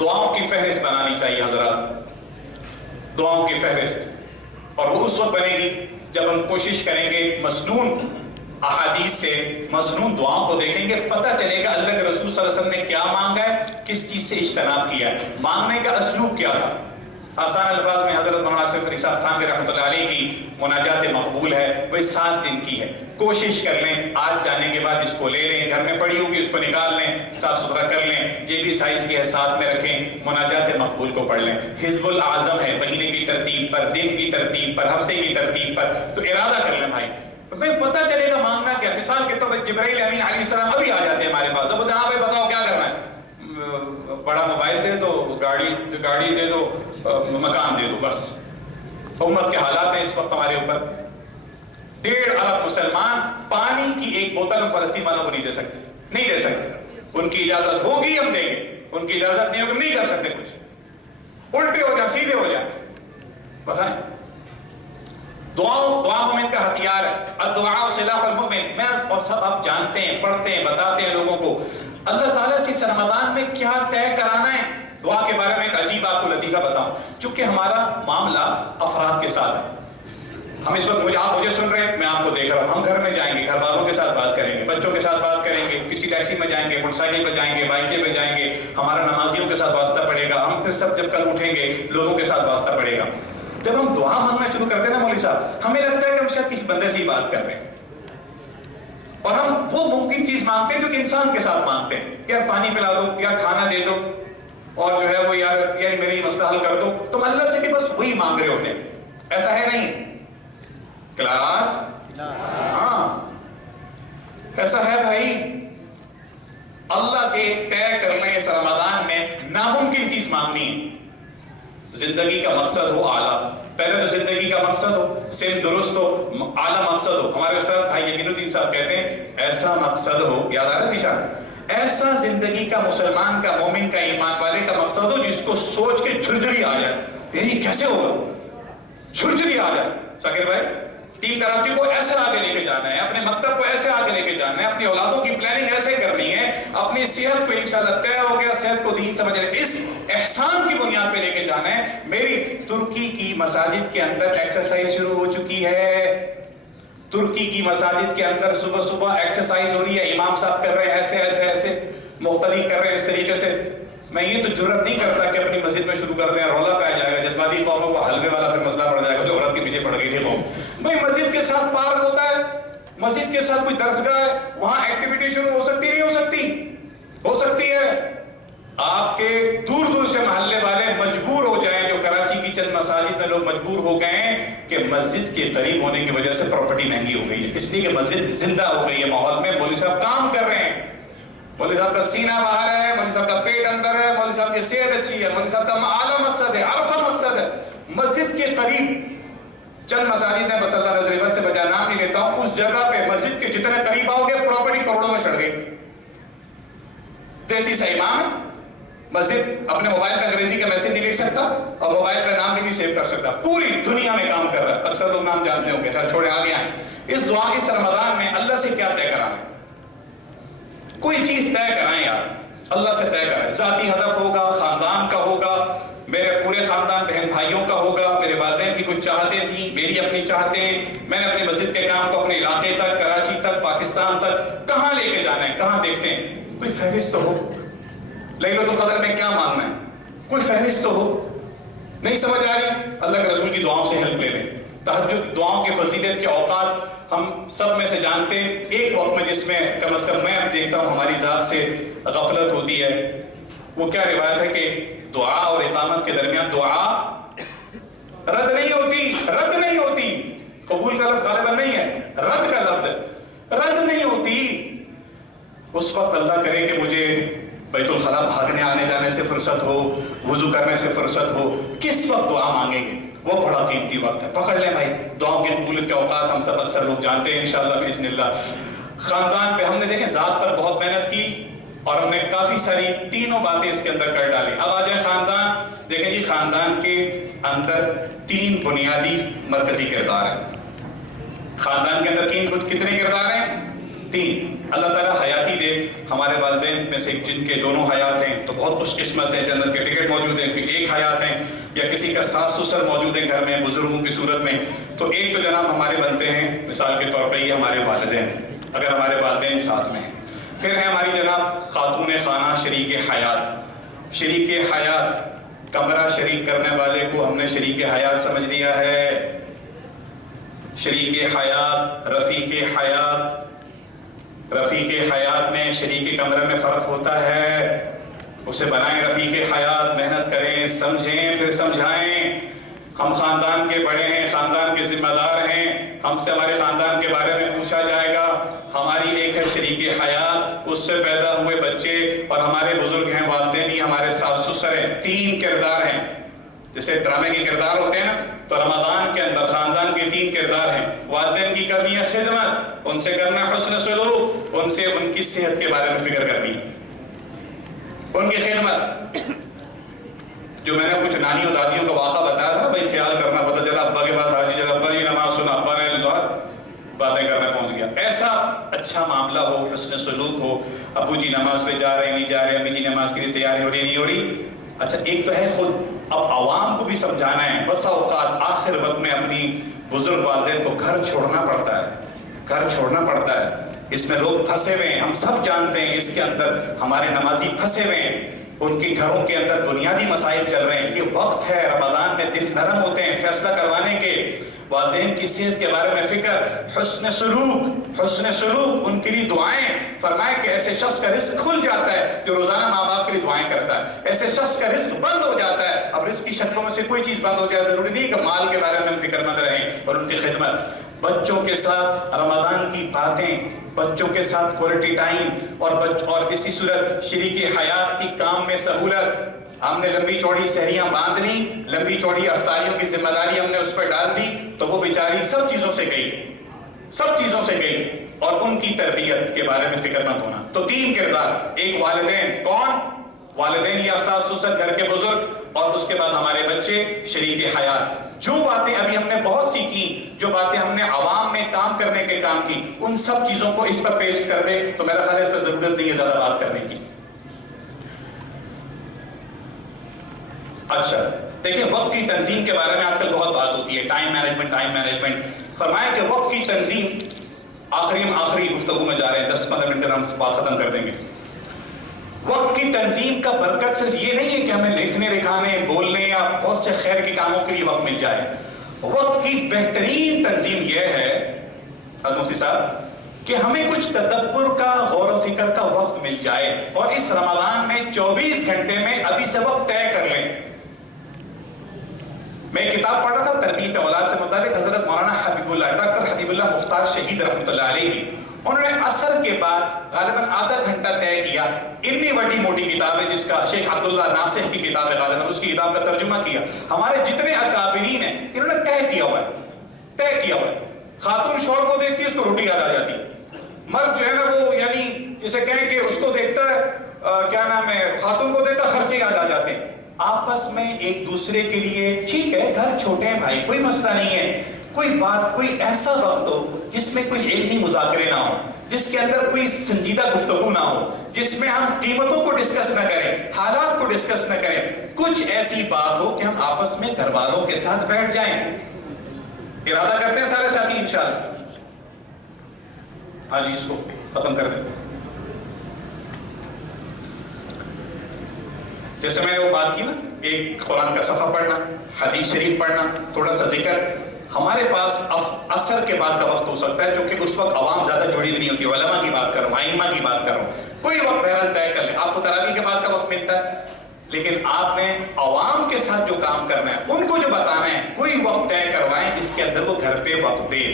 دعاؤں کی فہرست بنانی چاہیے حضرات، دعاؤں کی فہرست، اور وہ اس وقت بنے گی جب ہم کوشش کریں گے مسنون احادیث سے مسنون دعاؤں کو دیکھیں گے، پتہ چلے گا اللہ کے رسول صلی اللہ علیہ وسلم نے کیا مانگا ہے، کس چیز سے اجتناب کیا ہے، مانگنے کا اسلوب کیا تھا۔ آسان الفاظ میں حضرت مولانا اشرف علی صاحب خان رحمۃ اللہ علیہ کی مناجات مقبول ہے، وہ 7 دن کی ہے، کوشش کر لیں آج جانے کے بعد اس کو لے لیں، گھر میں پڑی ہوگی اس کو نکال لیں، صاف ستھرا کر لیں، جے بی سائز کی ہے ساتھ میں رکھیں، مناجات مقبول کو پڑھ لیں۔ حزب الاعظم ہے، مہینے کی ترتیب پر، دن کی ترتیب پر، ہفتے کی ترتیب پر، تو ارادہ کر لیں بھائی، پتہ چلے گا مانگنا کیا۔ مثال کے طور پر جبرائیل امین علیہ السلام ابھی آ جاتے ہیں ہمارے پاس، اب جناب بتاؤ کیا کرنا ہے، بڑا موبائل دے دو، گاڑی دے دو، مکان دے دو، بس۔ امت کے حالات ہیں اس وقت ہمارے اوپر، 1.5 ارب مسلمان پانی کی ایک بوتل ہم فلسطین والوں کو نہیں دے سکتے، نہیں دے سکتے، ان کی اجازت ہوگی ہم دیں گے، ان کی اجازت نہیں ہوگی نہیں کر سکتے کچھ، الٹے ہو جائیں سیدھے ہو جائیں۔ بتائیں، دعا مومن کا ہتھیار ہے، الدعاء سلاح المؤمن۔ میں اور سب آپ جانتے ہیں، پڑھتے ہیں، بتاتے ہیں لوگوں کو اللہ تعالیٰ سے اس رمضان میں کیا طے کرانا ہے۔ دعا کے بارے میں ایک عجیب آپ کو لطیفہ بتاؤں، چونکہ ہمارا معاملہ افراد کے ساتھ ہے، ہم اس وقت آپ مجھے سن رہے ہیں، میں آپ کو دیکھ رہا ہوں، ہم گھر میں جائیں گے، گھر والوں کے ساتھ بات کریں گے، بچوں کے ساتھ بات کریں گے، کسی ٹیکسی میں جائیں گے، موٹر سائیکل پہ جائیں گے، بائکیں پہ جائیں گے، ہمارا نمازیوں کے ساتھ واسطہ پڑے گا، ہم پھر سب جب کل اٹھیں گے لوگوں کے ساتھ واسطہ پڑے گا۔ جب ہم دعا مانگنا شروع کرتے ہیں نا مولوی صاحب، ہمیں لگتا ہے کہ ہم شاید کسی بندے سے ہی بات کر رہے ہیں، اور ہم وہ ممکن چیز مانگتے ہیں جو کہ انسان کے ساتھ مانگتے ہیں، یار پانی پلا دو، یار کھانا دے دو، اور جو ہے وہ یار میری مسئلہ حل کر دو۔ تم اللہ سے بھی بس وہی مانگ رہے ہوتے ہیں، ایسا ہے نہیں؟ کلاس ہاں ایسا ہے بھائی، اللہ سے طے کر لیں اس رمضان میں ناممکن چیز مانگنی ہے۔ زندگی کا مقصد ہو اعلیٰ، پہلے تو زندگی کا مقصد ہو، صرف درست ہو، اعلیٰ مقصد ہو۔ ہمارے استاد بھائی یمین الدین صاحب کہتے ہیں ایسا مقصد ہو، یاد آ رہا ہے ذیشان، ایسا زندگی کا مسلمان کا، مومن کا، ایمان والے کا مقصد ہو جس کو سوچ کے جھرجھری آ جائے، یعنی کیسے ہوگا، جھرجھری آ جائے۔ شاکر بھائی، ٹیم کراچی کو ایسے آگے لے کے جانا ہے، اپنے مکتب کو ایسے آگے لے کے جانا ہے، اپنی اولادوں کی پلاننگ ایسے کرنی ہے، اپنی صحت کو انشاءاللہ طے ہو گیا، صحت کو دین سمجھ رہے، اس احسان کی بنیاد پہ لے کے جانا ہے۔ میری ترکی کی مساجد کے اندر ایکسرسائز شروع ہو چکی ہے، ترکی کی مساجد کے اندر صبح صبح ایکسرسائز ہو رہی ہے، امام صاحب کر رہے ہیں ایسے ایسے ایسے، مختلف کر رہے ہیں اس طریقے سے۔ میں یہ تو جرت نہیں کرتا کہ اپنی مسجد میں شروع کر دیں، رولا پہ جائے گا، جذباتی قوموں کو حلبے والا پھر مسئلہ پڑ جائے گا، جو عورت کے پیچھے پڑ گئی تھی قوم۔ بھائی مسجد کے ساتھ پارک ہوتا ہے، مسجد کے ساتھ کوئی درسگاہ ہے، وہاں ایکٹیویٹی شروع ہو سکتی ہے نہیں ہو سکتی؟ ہو سکتی ہے۔ آپ کے دور دور سے محلے والے مجبور ہو جائیں، جو کراچی کی چند مساجد میں لوگ مجبور ہو گئے ہیں کہ مسجد کے قریب ہونے کی وجہ سے پراپرٹی مہنگی ہو گئی ہے، اس لیے کہ مسجد زندہ ہو گئی ہے ماحول میں، مولوی صاحب کام کر رہے ہیں، مولوی صاحب کا سینہ باہر ہے، مولوی صاحب کا پیٹ اندر ہے، مولوی صاحب کی صحت اچھی ہے، مولوی صاحب کا اعلیٰ مقصد ہے، عرفہ مقصد ہے۔ مسجد کے قریب چند مساجد ہیں، بس اللہ نظر بد سے بجا نام نہیں لیتا ہوں، اس جگہ پہ مسجد کے جتنے قریب آؤ گے پراپرٹی کروڑوں میں چڑھ گئی۔ دیسی سا امام ہے، مسجد اپنے موبائل پہ انگریزی کا میسج نہیں لکھ سکتا اور موبائل پہ نام بھی نہیں سیو کر سکتا، پوری دنیا میں کام کر رہا ہے، اکثر لوگ نام جانتے ہوں گے، خیر چھوڑے آگے آئیں۔ اس دعا اس رمضان میں اللہ سے کیا طے کرانا ہے؟ کوئی چیز طے کرائیں یار، اللہ سے طے کرائیں، ذاتی ہدف ہوگا، خاندان کا ہوگا، میرے پورے خاندان بہن بھائیوں کا ہوگا، میرے والدین کی کچھ چاہتیں تھیں، میری اپنی چاہتیں، میں نے اپنی مسجد کے کام کو اپنے علاقے تک، کراچی تک، پاکستان تک کہاں لے کے جانا ہے، کہاں دیکھتے ہیں؟ کوئی فہرست تو ہو، لیلۃ القدر میں کیا مانگنا ہے، کوئی فہرست تو ہو۔ نہیں سمجھ آ رہی؟ اللہ کے رسول کی دعاؤں سے ہیلپ لے لیں۔ تہجد دعاؤں کی فضیلت کے اوقات ہم سب میں سے جانتے ہیں، ایک وقت میں جس میں کم از کم میں اب دیکھتا ہوں ہماری ذات سے غفلت ہوتی ہے، وہ کیا روایت ہے کہ دعا اور اقامت کے درمیان دعا رد نہیں ہوتی، رد نہیں ہوتی، قبول کا لفظ غالباً نہیں ہے، رد کا لفظ ہے، رد نہیں ہوتی۔ اس وقت اللہ کرے کہ مجھے بیت الخلاء بھاگنے آنے جانے سے فرصت ہو، وضو کرنے سے فرصت ہو، کس وقت دعا مانگیں گے؟ وہ بڑا قیمتی وقت ہے، پکڑ لیں بھائی۔ دعاؤں کی قبولیت کے اوقات ہم سب اکثر لوگ جانتے ہیں انشاءاللہ باذن اللہ۔ خاندان پہ ہم نے دیکھیں ذات پر بہت محنت کی اور ہم نے کافی ساری تینوں باتیں اس کے اندر کر ڈالی۔ اب آ جائیں خاندان، دیکھیں جی خاندان کے اندر 3 بنیادی مرکزی کردار ہیں۔ خاندان کے اندر کتنے کردار ہیں؟ 3۔ اللہ تعالیٰ حیاتی دے. ہمارے والدین میں سے جن کے دونوں حیات ہیں تو بہت خوش قسمت ہیں, جنت کے ٹکٹ موجود ہیں. ایک حیات ہیں یا کسی کا ساس سسر موجود ہیں گھر میں بزرگوں کی صورت میں, تو ایک تو جناب ہمارے بنتے ہیں مثال کے طور پہ یہ ہمارے والدین, اگر ہمارے والدین ساتھ میں ہیں. پھر ہے ہماری جناب خاتون خانہ شریک حیات. شریک حیات کمرہ شریک کرنے والے کو ہم نے شریک حیات سمجھ لیا ہے. شریک حیات, رفیق حیات. رفیق حیات میں شریک کمرے میں فرق ہوتا ہے. اسے بنائیں رفیق حیات, محنت کریں, سمجھیں, پھر سمجھائیں. ہم خاندان کے بڑے ہیں, خاندان کے ذمہ دار ہیں, ہم سے ہمارے خاندان کے بارے میں پوچھا جائے گا. ہماری ایک ہے شریک حیات, اس سے پیدا ہوئے بچے, اور ہمارے بزرگ ہیں والدین ہی ہمارے ساس سسر ہیں. 3 کردار ہیں. جیسے ڈرامے کے کردار ہوتے ہیں نا, تو رمضان کے اندر خاندان کے 3 کردار ہیں. والدین کی کرنی ہے خدمت, ان سے کرنا حسن سلوک, ان سے ان کی صحت کے بارے میں فکر کرنی, ان کی خدمت. جو میں نے کچھ نانیوں دادیوں کا واقعہ بتایا تھا نا, بھائی خیال کرنا, پتہ چلا ابا کے پاس حاجی چلا, ابا جی نماز سنا, ابا نے باتیں کرنے پہنچ گیا. ایسا اچھا معاملہ ہو, حسن سلوک ہو. ابو جی نماز پہ جا رہے نہیں جا رہے, امی جی نماز کے لیے تیاری ہو رہی نہیں ہو رہی. اچھا ایک تو ہے خود, اب عوام کو بھی سمجھانا ہے. بسا اوقات آخر وقت میں اپنی بزرگ والدین کو گھر چھوڑنا پڑتا ہے, گھر چھوڑنا پڑتا ہے. اس میں لوگ پھنسے ہوئے ہیں, ہم سب جانتے ہیں. اس کے اندر ہمارے نمازی پھنسے ہوئے ہیں, ان کے گھروں کے اندر بنیادی مسائل چل رہے ہیں. یہ وقت ہے رمضان میں دل نرم ہوتے ہیں فیصلہ کروانے کے, والدین کی صحت کے بارے میں فکر, حسن سلوک, حسن سلوک, ان کے لیے دعائیں. فرمائے کہ ایسے شخص کا رزق کھل جاتا ہے جو روزانہ ماں باپ کے لیے دعائیں کرتا ہے. ایسے شخص کا رزق بند ہو جاتا ہے. اب رزق کی شکلوں میں سے کوئی چیز بند ہو جائے, ضروری نہیں کہ مال کے بارے میں ہم فکر مند رہیں, اور ان کی خدمت. بچوں کے ساتھ رمضان کی باتیں, بچوں کے ساتھ کوالٹی ٹائم, اور اسی صورت شریک حیات کی کام میں سہولت. ہم نے لمبی چوڑی سحریاں باندھ لی, لمبی چوڑی افطاریوں کی ذمہ داری ہم نے اس پہ ڈال دی, تو وہ بیچاری سب چیزوں سے گئی, سب چیزوں سے گئی. اور ان کی تربیت کے بارے میں فکر مند ہونا. تو 3 کردار, ایک والدین, کون والدین یا ساس سسر, گھر کے بزرگ, اور اس کے بعد ہمارے بچے, شریک حیات. جو باتیں ابھی ہم نے بہت سیکھی, جو باتیں ہم نے عوام میں کام کرنے کے کام کی, ان سب چیزوں کو اس پر پیش کر دے, تو میرا خیال ہے اس پر ضرورت نہیں ہے زیادہ بات کرنے کی. اچھا دیکھیں, وقت کی تنظیم کے بارے میں آج کل بہت بات ہوتی ہے, ٹائم مینجمنٹ, ٹائم مینجمنٹ. فرمائیں کہ وقت کی تنظیم, آخری گفتگو میں جا رہے ہیں, 10-15 منٹ ہم بات ختم کر دیں گے. وقت کی تنظیم کا برکت صرف یہ نہیں ہے کہ ہمیں لکھنے لکھانے بولنے یا بہت سے خیر کے کاموں کے لیے وقت مل جائے. وقت کی بہترین تنظیم یہ ہے حضرت مفتی صاحب کہ ہمیں کچھ تدبر کا, غور و فکر کا وقت مل جائے, اور اس رمضان میں 24 گھنٹے میں ابھی سے وقت طے کر لیں. میں ایک کتاب پڑھ رہا تھا تربیت اولاد سے متعلق, حضرت مولانا حبیب اللہ, ڈاکٹر حبیب اللہ مختار شہید رحمۃ اللہ علیہ, انہوں نے عصر کے بعد غالباً آدھا گھنٹہ طے کیا. اتنی بڑی موٹی کتاب ہے جس کا شیخ عبداللہ ناصح کی کتاب ہے, غالباً اس کی کتاب کا ترجمہ کیا. ہمارے جتنے اکابرین ہیں انہوں نے طے کیا ہوا ہے, طے کیا ہوا ہے. خاتون شوہر کو دیکھتی ہے, اس کو روٹی یاد آ جاتی ہے. مرد جو ہے نا وہ یعنی جسے کہیں کہ اس کو دیکھتا ہے, کیا نام ہے, خاتون کو دیکھتا, خرچے یاد آ جاتے ہیں. آپس میں ایک دوسرے کے لیے, ٹھیک ہے گھر چھوٹے ہیں بھائی, کوئی مسئلہ نہیں ہے, کوئی بات, کوئی ایسا وقت ہو جس میں کوئی علمی مذاکرے نہ ہو, جس کے اندر کوئی سنجیدہ گفتگو نہ ہو, جس میں ہم قیمتوں کو ڈسکس نہ کریں, حالات کو ڈسکس نہ کریں. کچھ ایسی بات ہو کہ ہم آپس میں گھر والوں کے ساتھ بیٹھ جائیں. ارادہ کرتے ہیں سارے ساتھی انشاءاللہ. ہاں جی, اس کو ختم کر دیں. جیسے میں نے وہ بات کی نا, ایک قرآن کا صفحہ پڑھنا, حدیث شریف پڑھنا, تھوڑا سا ذکر. ہمارے پاس عصر کے بعد کا وقت ہو سکتا ہے, جو کہ اس وقت عوام زیادہ جڑی ہوئی نہیں ہوتی. علماء کی بات کر رہا ہوں, ائمہ کی بات کر رہا ہوں, کوئی وقت بہرحال طے کر لیں. آپ کو تراویح کے بعد کا وقت ملتا ہے, لیکن آپ نے عوام کے ساتھ جو کام کرنا ہے, ان کو جو بتانا ہے, کوئی وقت طے کروائیں جس کے اندر وہ گھر پہ وقت دے.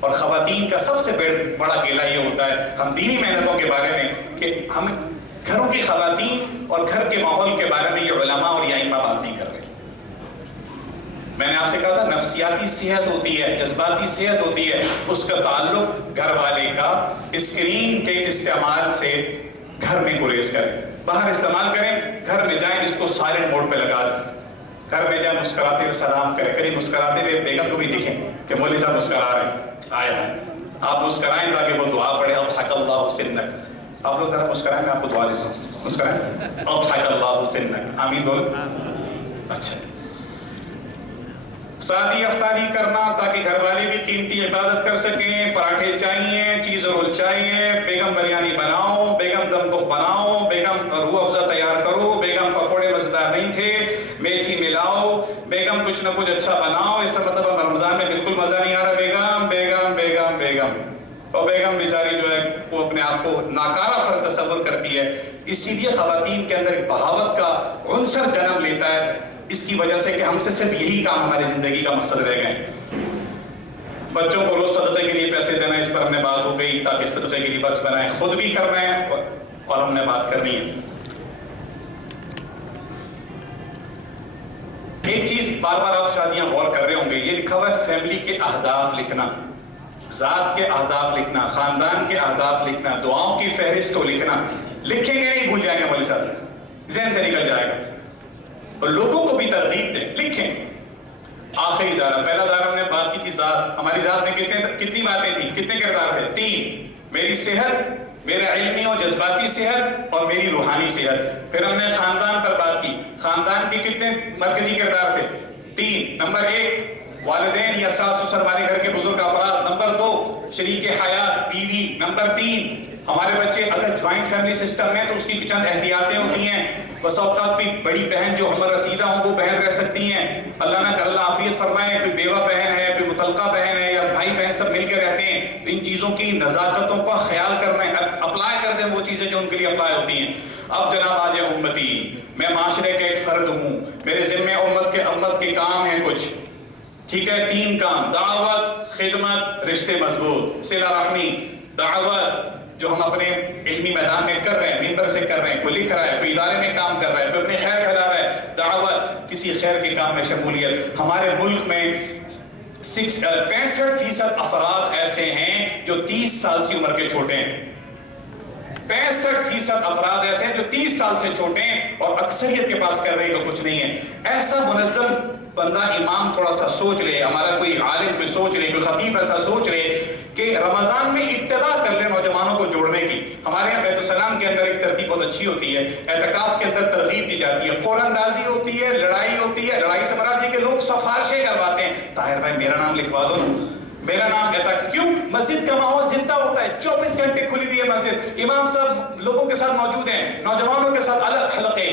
اور خواتین کا سب سے بڑا گیلا یہ ہوتا ہے, ہم دینی محنتوں کے بارے میں, کہ ہم گھروں کی خواتین اور گھر کے ماحول کے بارے میں یہ علماء اور یہ ائمہ بات نہیں کر رہے. میں نے آپ سے کہا تھا نفسیاتی صحت ہوتی ہے, جذباتی صحت ہوتی ہے, اس کا تعلق گھر والے کا اسکرین کے استعمال سے گھر میں گریز کریں. باہر استعمال کریں, گھر میں جائیں اس کو سائلنٹ موڈ پہ لگا دیں, گھر میں جائیں مسکراتے ہوئے سلام کریں, کہیں مسکراتے ہوئے بیگم کو بھی دکھیں کہ مولوی صاحب مسکرا رہے ہیں, آیا ہے. آپ مسکرائیں تاکہ وہ دعا پڑھے اضحک اللہ سنک. آپ لوگ ذرا مسکرائیں, میں آپ کو دعا دیتا ہوں. مسکرائیں. اضحک اللہ سنک. آمین بولو. اچھا, شادی افطاری کرنا تاکہ گھر والے بھی قیمتی عبادت کر سکیں. پراٹھے چاہیے, چیز رول چاہیے, بیگم بریانی بناؤ, بیگم دم دخ بناؤ, بیگم روح افزا تیار کرو, بیگم پکوڑے مزیدار نہیں تھے میتھی ملاؤ, بیگم کچھ نہ کچھ اچھا بناؤ. اس کا مطلب رمضان میں بالکل مزہ نہیں آ رہا. بیگم بیگم بیگم بیگم, اور بیگم بیچاری جو ہے وہ اپنے آپ کو ناکارہ فرد تصور کرتی ہے. اسی لیے خواتین کے اندر ایک بہاوت کا عنصر جنم لیتا ہے, اس کی وجہ سے کہ ہم سے صرف یہی کام ہماری زندگی کا مقصد رہ گئے. بچوں کو روز صدقے کے لیے پیسے دینا, اس پر ہم نے بات ہو گئی, تاکہ صدقے کے لیے بچ بنائیں. خود بھی کرنا ہے اور ہم نے بات کرنی ہے. ایک چیز بار بار آپ شادیاں غور کر رہے ہوں گے, یہ لکھا ہوا ہے فیملی کے اہداف لکھنا, ذات کے اہداف لکھنا, خاندان کے اہداف لکھنا, دعاؤں کی فہرست کو لکھنا. لکھیں گے نہیں بھول جائیں گے مولوی صاحب, ذہن سے نکل جائے گا. اور لوگوں کو بھی ترغیب دیں, لکھیں. آخری دائرہ, پہلا دائرہ ہم نے بات کی تھی ذات. ہماری ذات میں کتنی باتیں تھیں, کتنے کردار تھے؟ 3. میری صحت, میرا علمی اور جذباتی صحت, اور میری روحانی صحت. پھر ہم نے خاندان پر بات کی. خاندان کے کتنے مرکزی کردار تھے؟ 3. نمبر 1 والدین یا ساس سسر, ہمارے گھر کے بزرگ افراد. نمبر 2 شریک حیات بیوی. نمبر 3 ہمارے بچے. اگر جوائنٹ فیملی سسٹم ہے تو اس کی چند احتیاطیں ہوتی ہیں. بس اوقات کوئی بڑی بہن جو ہم رسیدہ ہوں وہ بہن رہ سکتی ہیں, اللہ نہ کر اللہ عافیت فرمائے. کوئی بیوہ بہن ہے, کوئی مطلقہ بہن ہے, یا بھائی بہن سب مل کے رہتے ہیں. تو ان چیزوں کی نزاکتوں کا خیال کرنا ہے, اپلائی کر دیں وہ چیزیں جو ان کے لیے اپلائی ہوتی ہیں. اب جناب آج امتی, میں معاشرے کا ایک فرد ہوں, میرے ذمہ امت کے کام ہیں کچھ, ٹھیک ہے؟ 3 کام: دعوت, خدمت, رشتے مضبوط, صلہ رحمی. دعوت جو ہم اپنے علمی میدان میں کر رہے ہیں, ممبر سے کر رہے ہیں, کوئی لکھ رہا ہے, کوئی ادارے میں کام کر رہا ہے, کوئی اپنے خیر پھیلا رہا ہے. دعوت, کسی خیر کے کام میں شمولیت. ہمارے ملک میں 65% افراد ایسے ہیں جو 30 سال سے عمر کے چھوٹے ہیں. 65% افراد ایسے ہیں جو 30 سال سے چھوٹے ہیں, اور اکثریت کے پاس کر رہے کا کچھ نہیں ہے. ایسا منظم بندہ, امام تھوڑا سا سوچ لے, ہمارا کوئی عالم کوئی سوچ لے, کوئی خطیب ایسا سوچ لے کہ رمضان میں ابتدا کر لے نوجوانوں کو جوڑنے کی. ہمارے یہاں بیت السلام کے اندر ایک ترتیب بہت اچھی ہوتی ہے. اعتکاف کے اندر ترغیب دی جاتی ہے, قرآن اندازی ہوتی ہے, لڑائی ہوتی ہے. لڑائی سے مراد یہ کہ لوگ سفارشیں کرواتے ہیں, طاہر بھائی میرا نام لکھوا دو, میرا نام کہتا ہے. کیوں؟ مسجد کا ماحول زندہ ہوتا ہے, 24 گھنٹے کھلی ہوئی ہے مسجد. امام صاحب لوگوں کے ساتھ موجود ہیں, نوجوانوں کے ساتھ الگ حلقے,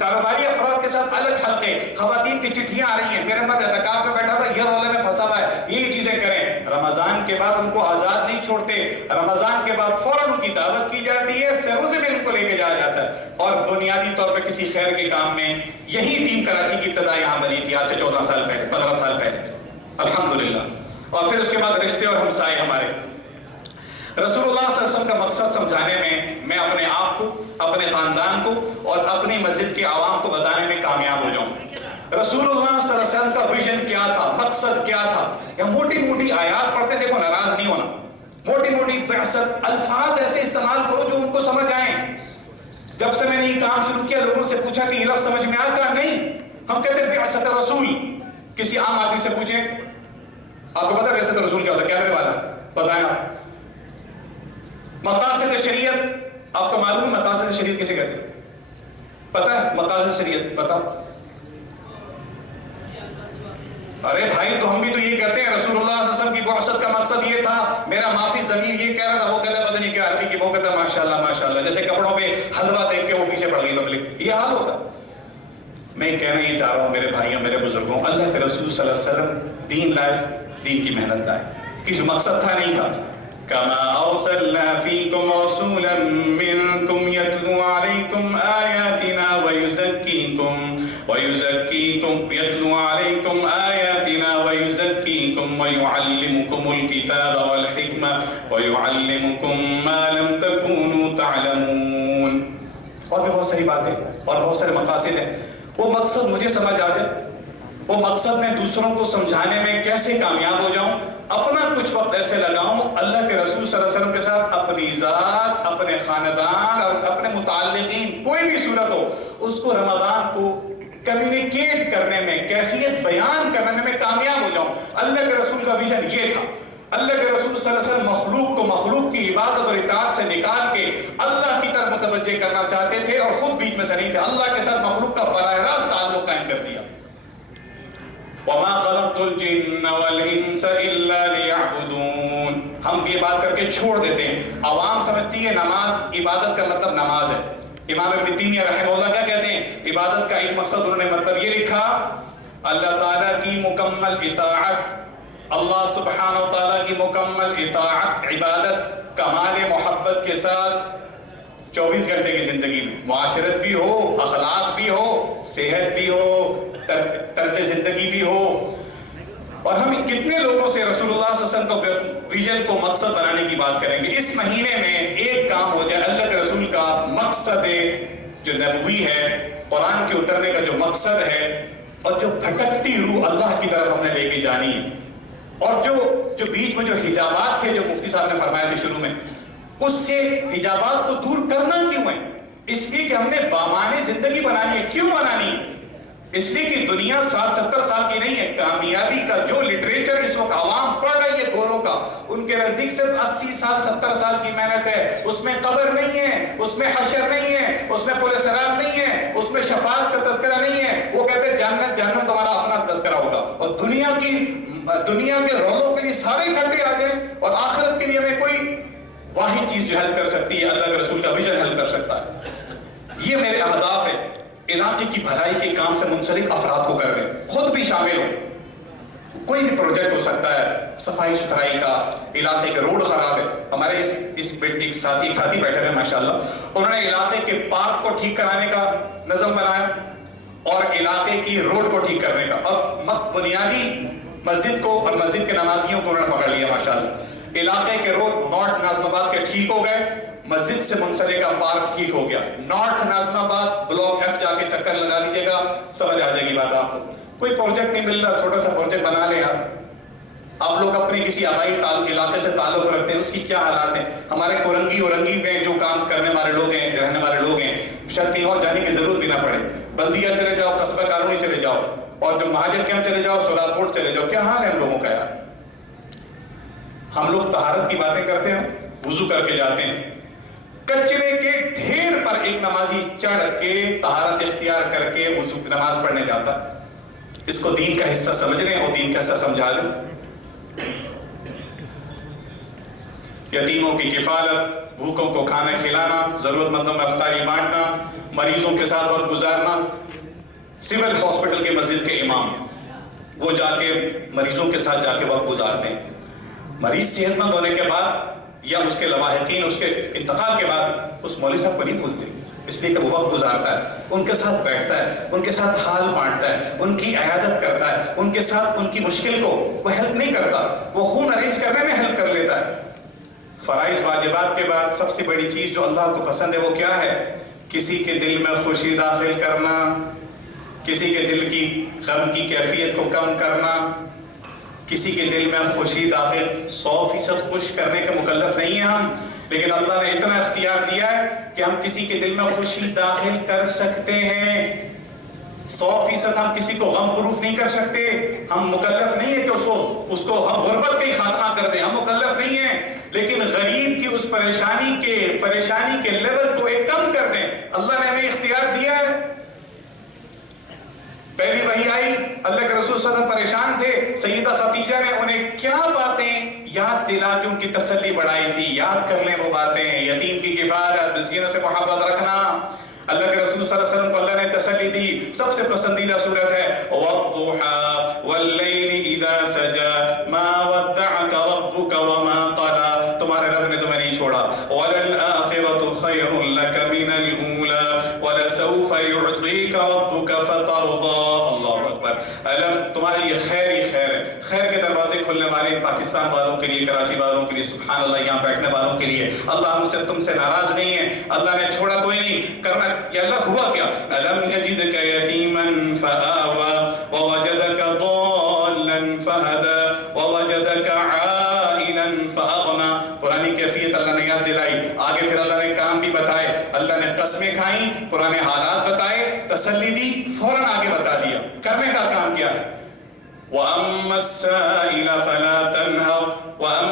کاروباری افراد کے ساتھ الگ حلقے, خواتین کی چٹھیاں آ رہی ہیں, میرے مرد اعتکاف میں بیٹھا ہوا ہے, یہ رولے میں پھنسا ہوا ہے. یہی چیزیں کریں. رمضان کے بعد ان کو آزاد نہیں چھوڑتے, رمضان کے بعد فوراً ان کی دعوت کی جاتی ہے, سروسے میں ان کو لے کے جایا جاتا ہے. اور بنیادی طور پہ کسی خیر کے کام میں یہی ٹیم کراچی کی ابتدا یہاں بنی تھی آج سے 14 سال پہلے, 15 سال پہلے, الحمدللہ. اور پھر اس کے بعد رشتے اور ہمسائے ہمارے. رسول اللہ صلی اللہ علیہ وسلم کا مقصد سمجھانے میں اپنے آپ کو, اپنے خاندان کو اور اپنی مسجد کے عوام کو بتانے میں کامیاب ہو جاؤں. رسول اللہ صلی اللہ علیہ وسلم کا ویژن کیا تھا, مقصد کیا تھا. یا موٹی موٹی آیات پڑھتے دیکھو, ناراض نہیں ہونا. موٹی موٹی بعثت, الفاظ ایسے استعمال کرو جو ان کو سمجھ آئیں. جب سے میں نے یہ کام شروع کیا, لوگوں سے پوچھا کہ یہ لفظ سمجھ میں آیا؟ کہا نہیں, ہم کہتے ہیں بعثت رسول. کسی عام آدمی سے پوچھیں, آپ کو پتا ہے بعثت رسول کیا ہوتا ہے؟ کیمرے والا بتائیں آپ. مقاصد شریعت, آپ کو معلوم ہے مقاصد شریعت کسے کہتے ہیں؟ پتا ہے مقاصد شریعت؟ پتا. ارے بھائی تو ہم بھی تو یہ کہتے ہیں رسول اللہ صلی اللہ علیہ وسلم کی بعثت کا مقصد یہ تھا, میرا معافی ضمیر یہ کہہ رہا تھا, وہ کہتا ہے پتہ نہیں کیا عربی کی, وہ کہتا ہے ماشاءاللہ ماشاءاللہ, جیسے کپڑوں پہ حلوہ دیکھ کے وہ پیچھے پڑ گئی پبلک. یہ حال ہوتا. میں کہنا یہ چاہ رہا ہوں میرے بھائیوں, میرے بزرگوں, اللہ کے رسول صلی اللہ علیہ وسلم دین لائے, دین کی محنت لائے. کچھ مقصد تھا نہیں تھا. كما أرسلنا فيكم رسولا منكم يتلو عليكم آياتنا يتلو عليكم آياتنا ويزكيكم ويعلمكم الكتاب والحكمة ويعلمكم ما لم تكونوا تعلمون. اور بھی بہت ساری باتیں اور بہت سارے مقاصد ہیں. وہ مقصد مجھے سمجھ آ جائے, وہ مقصد میں دوسروں کو سمجھانے میں کیسے کامیاب ہو جاؤں, اپنا کچھ وقت ایسے لگاؤں اللہ کے رسول صلی اللہ علیہ وسلم کے ساتھ, اپنی ذات, اپنے خاندان اور اپنے متعلقین, کوئی بھی صورت ہو, اس کو رمضان کو کمیونیکیٹ کرنے میں, کیفیت بیان کرنے میں کامیاب ہو جاؤں. اللہ کے رسول کا ویژن یہ تھا. اللہ کے رسول صلی اللہ علیہ وسلم مخلوق کو مخلوق کی عبادت اور اطاعت سے نکال کے اللہ کی طرف متوجہ کرنا چاہتے تھے اور خود بیچ میں سے نہیں تھے. اللہ کے ساتھ مخلوق کا براہ راست تعلق قائم کر دیا. وَمَا خَلَقْتُ الْجِنَّ وَالْإِنسَ إِلَّا لِيَعْبُدُونَ. ہم یہ بات کر کے چھوڑ دیتے ہیں. عوام سمجھتی ہے نماز عبادت کا مطلب نماز ہے. امام ابن تیمیہ رحمہ اللہ کیا کہتے ہیں؟ عبادت کا ایک مقصد انہوں نے مطلب یہ لکھا اللہ تعالیٰ کی مکمل اطاعت, اللہ سبحانہ و تعالیٰ کی مکمل اطاعت, عبادت کمال محبت کے ساتھ 24 گھنٹے کی زندگی میں, معاشرت بھی ہو, اخلاق بھی ہو, صحت بھی ہو, طرز زندگی بھی ہو. اور ہم کتنے لوگوں سے رسول اللہ صلی اللہ علیہ وسلم کو ویژن کو مقصد بنانے کی بات کریں گے. اس مہینے میں ایک کام ہو جائے, اللہ کے رسول کا مقصد جو نبوی ہے, قرآن کے اترنے کا جو مقصد ہے, اور جو بھٹکتی روح اللہ کی طرف ہم نے لے کے جانی ہے, اور جو بیچ میں جو حجابات تھے جو مفتی صاحب نے فرمائے تھے شروع میں, اس سے حجابات کو دور کرنا کیوں ہے؟ اس لیے کہ ہم نے بامعنی زندگی بنانی ہے. کیوں بنانی ہے؟ اس لیے کہ دنیا 60-70 سال کی نہیں ہے. کامیابی کا جو لٹریچر اس وقت عوام پڑھ رہی ہے گوروں کا, ان کے نزدیک صرف 80 سال 70 سال کی محنت ہے. اس میں قبر نہیں ہے, اس میں حشر نہیں ہے, اس میں پل صراط نہیں ہے, اس میں شفاعت کا تذکرہ نہیں ہے. وہ کہتے ہیں جنت جہنم تمہارا اپنا تذکرہ ہوگا. اور دنیا کے رولوں کے لیے سارے اکٹھے آ جائیں, اور آخرت کے لیے ہمیں کوئی واحد چیز جو حل کر سکتی ہے, اللہ کے رسول کا ویژن حل کر سکتا ہے. یہ میرے اہداف ہے. علاقے کی بھلائی کے کام سے منسلک افراد کو کر رہے ہیں, خود بھی شامل ہوں. کوئی بھی پروجیکٹ ہو سکتا ہے, صفائی ستھرائی کا, علاقے کے روڈ خراب ہے. ہمارے ایک ساتھی بیٹھے ہیں ماشاءاللہ, انہوں نے علاقے کے پارک کو ٹھیک کرانے کا نظم بنایا اور علاقے کی روڈ کو ٹھیک کرنے کا. اب بنیادی مسجد کو اور مسجد کے نمازیوں کو انہوں نے پکڑ لیا ماشاءاللہ. علاقے کے روڈ نارتھ ناظم آباد کے ٹھیک ہو گئے, مسجد سے منسلک کا پارک ٹھیک ہو گیا. نارتھ ناظم آباد بلاک ایف جا کے چکر لگا لیجیے گا, سمجھ آ جائے گی بات آپ کو. کوئی پروجیکٹ نہیں مل رہا, چھوٹا سا پروجیکٹ بنا لیں یار. آپ لوگ اپنے کسی آبائی علاقے سے تعلق رکھتے ہیں, اس کی کیا حالات ہیں. ہمارے اورنگی میں جو کام کرنے والے لوگ ہیں, رہنے والے لوگ ہیں, شاید کہیں اور جانے کی ضرورت بھی نہ پڑے. بلدیہ چلے جاؤ, قصبہ کالونی چلے جاؤ, اور جو مہاجر کیمپ چلے جاؤ, سولار چلے جاؤ, کیا حال ہے ہم لوگوں کا یار. ہم لوگ طہارت کی باتیں کرتے ہیں, وضو کر کے جاتے ہیں, کچرے کے ڈھیر پر ایک نمازی چڑھ کے طہارت اختیار کر کے وضو نماز پڑھنے جاتا. اس کو دین کا حصہ سمجھ رہے ہیں, وہ دین کا حصہ سمجھا لیں. یتیموں کی کفالت, بھوکوں کو کھانا کھلانا, ضرورت مندوں میں افطاری بانٹنا, مریضوں کے ساتھ وقت گزارنا. سول ہاسپٹل کے مسجد کے امام, وہ جا کے مریضوں کے ساتھ جا کے وقت گزارتے ہیں. مریض صحت مند ہونے کے بعد یا اس کے لواحقین اس کے انتقال کے بعد اس مولوی صاحب کو نہیں بھولتے, اس لیے کہ وہ وقت گزارتا ہے, ان کے ساتھ بیٹھتا ہے, ان کے ساتھ حال بانٹتا ہے, ان کی عیادت کرتا ہے, ان کے ساتھ ان کی مشکل کو وہ ہیلپ نہیں کرتا, وہ خون ارینج کرنے میں ہیلپ کر لیتا ہے. فرائض واجبات کے بعد سب سے بڑی چیز جو اللہ کو پسند ہے وہ کیا ہے؟ کسی کے دل میں خوشی داخل کرنا, کسی کے دل کی غم کی کیفیت کو کم کرنا. کسی کے دل میں خوشی داخل 100% خوش کرنے کے مکلف نہیں ہیں ہم, لیکن اللہ نے اتنا اختیار دیا ہے کہ ہم کسی کے دل میں خوشی داخل کر سکتے ہیں. 100% ہم کسی کو غم پروف نہیں کر سکتے. ہم مکلف نہیں ہے کہ اس کو ہم غربت کا ہی خاتمہ کر دیں, ہم مکلف نہیں ہیں, لیکن غریب کی اس پریشانی کے لیول کو ایک کم کر دیں. اللہ نے ہمیں اختیار دیا ہے. پہلی وحی آئی, اللہ کے رسول صلی اللہ علیہ وسلم پریشان تھے, سیدہ خدیجہ نے انہیں کیا باتیں یاد دلا کے ان کی تسلی بڑھائی تھی. یاد کر لیں وہ باتیں, یتیم کی کفالت, مسکینوں سے محبت رکھنا. اللہ کے رسول صلی اللہ علیہ وسلم کو اللہ نے تسلی دی. سب سے پسندیدہ سورت ہے وَالضُّحَىٰ وَاللَّيْلِ إِذَا سَجَىٰ مَا وَدَّعَكَ رَبُّكَ وَمَا قَلَىٰ. تمہارے رب نے تمہیں نہیں چھوڑا. وَلَلْآخِرَةُ خَيْرٌ لَكَ مِنَ الْأُولَىٰ وَلَسَوْفَ يُعْطِيكَ رَبُّكَ فَتَرْضَىٰ. اللہ اکبر. تمہارے لیے خیر ہی خیر ہے. خیر کے دروازے کھلنے والے پاکستان والوں کے لیے, کراچی والوں کے لیے, سبحان اللہ, یہاں بیٹھنے والوں کے لیے. اللہ ہم سے تم سے ناراض نہیں ہے. اللہ نے چھوڑا کوئی نہیں. کرنا یا اللہ ہوا کیا؟ أَلَمْ يَجِدْكَ يَتِيمًا فَآوَىٰ وَوَجَدَكَ ضَالًّا فَهَدَىٰ وَوَجَدَكَ عَائِلًا فَأَغْنَىٰ. پرانی کیفیت اللہ نے یاد دلائی. آگے پھر اللہ نے کام بھی بتائے, اللہ نے قسمیں کھائیں, پرانے حالات بتائے, تسلی دی, فوراً آگے بتا دیا کرنے کا کام کیا ہے. وَأَمَّا السَّائِلَ فَلَا تَنْهَرْ وَأَمَّا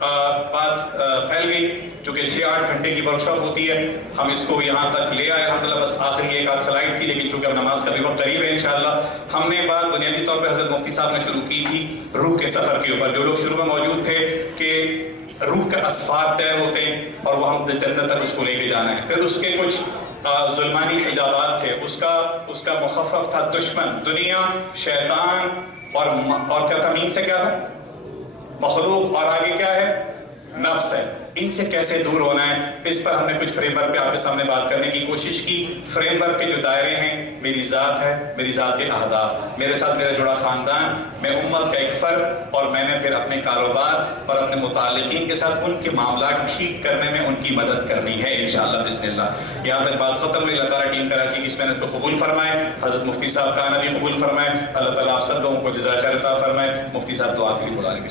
بات پھیل گئی، چونکہ 6-8 گھنٹے کی ورکشاپ ہوتی ہے، ہم اس کو یہاں تک لے آئے الحمدللہ. بس آخری ایک آدھ سلائڈ تھی، لیکن چونکہ اب نماز کا بھی وقت قریب ہے انشاءاللہ. ہم نے بات بنیادی طور پہ حضرت مفتی صاحب نے شروع کی تھی روح کے سفر کے اوپر. جو لوگ شروع میں موجود تھے کہ روح کے اسفار طے ہوتے ہیں اور وہ ہم جنت تک اس کو لے کے جانا ہے. پھر اس کے کچھ ظلمانی حجابات تھے، اس کا مخفف تھا دشمن، دنیا، شیطان اور کیا تھا، میم سے کیا تھا، مخلوق، اور آگے کیا ہے، نفس ہے. ان سے کیسے دور ہونا ہے، اس پر ہم نے کچھ فریم ورک پہ آپ کے سامنے بات کرنے کی کوشش کی. فریم ورک کے جو دائرے ہیں، میری ذات ہے، میری ذات کے اہداف، میرے ساتھ میرا جڑا خاندان، میں امت کا ایک فرد، اور میں نے پھر اپنے کاروبار اور اپنے متعلقین کے ساتھ ان کے معاملات ٹھیک کرنے میں ان کی مدد کرنی ہے انشاءاللہ بسم اللہ. یہاں تک بات ختم ہوئی. اللہ تعالیٰ ٹیم کراچی کی اس محنت کو قبول فرمائے، حضرت مفتی صاحب کا آنا بھی قبول فرمائے. اللہ تعالیٰ آپ سب لوگوں کو جزائے خیر عطا فرمائے. مفتی صاحب دعا کے لیے بلا لیں.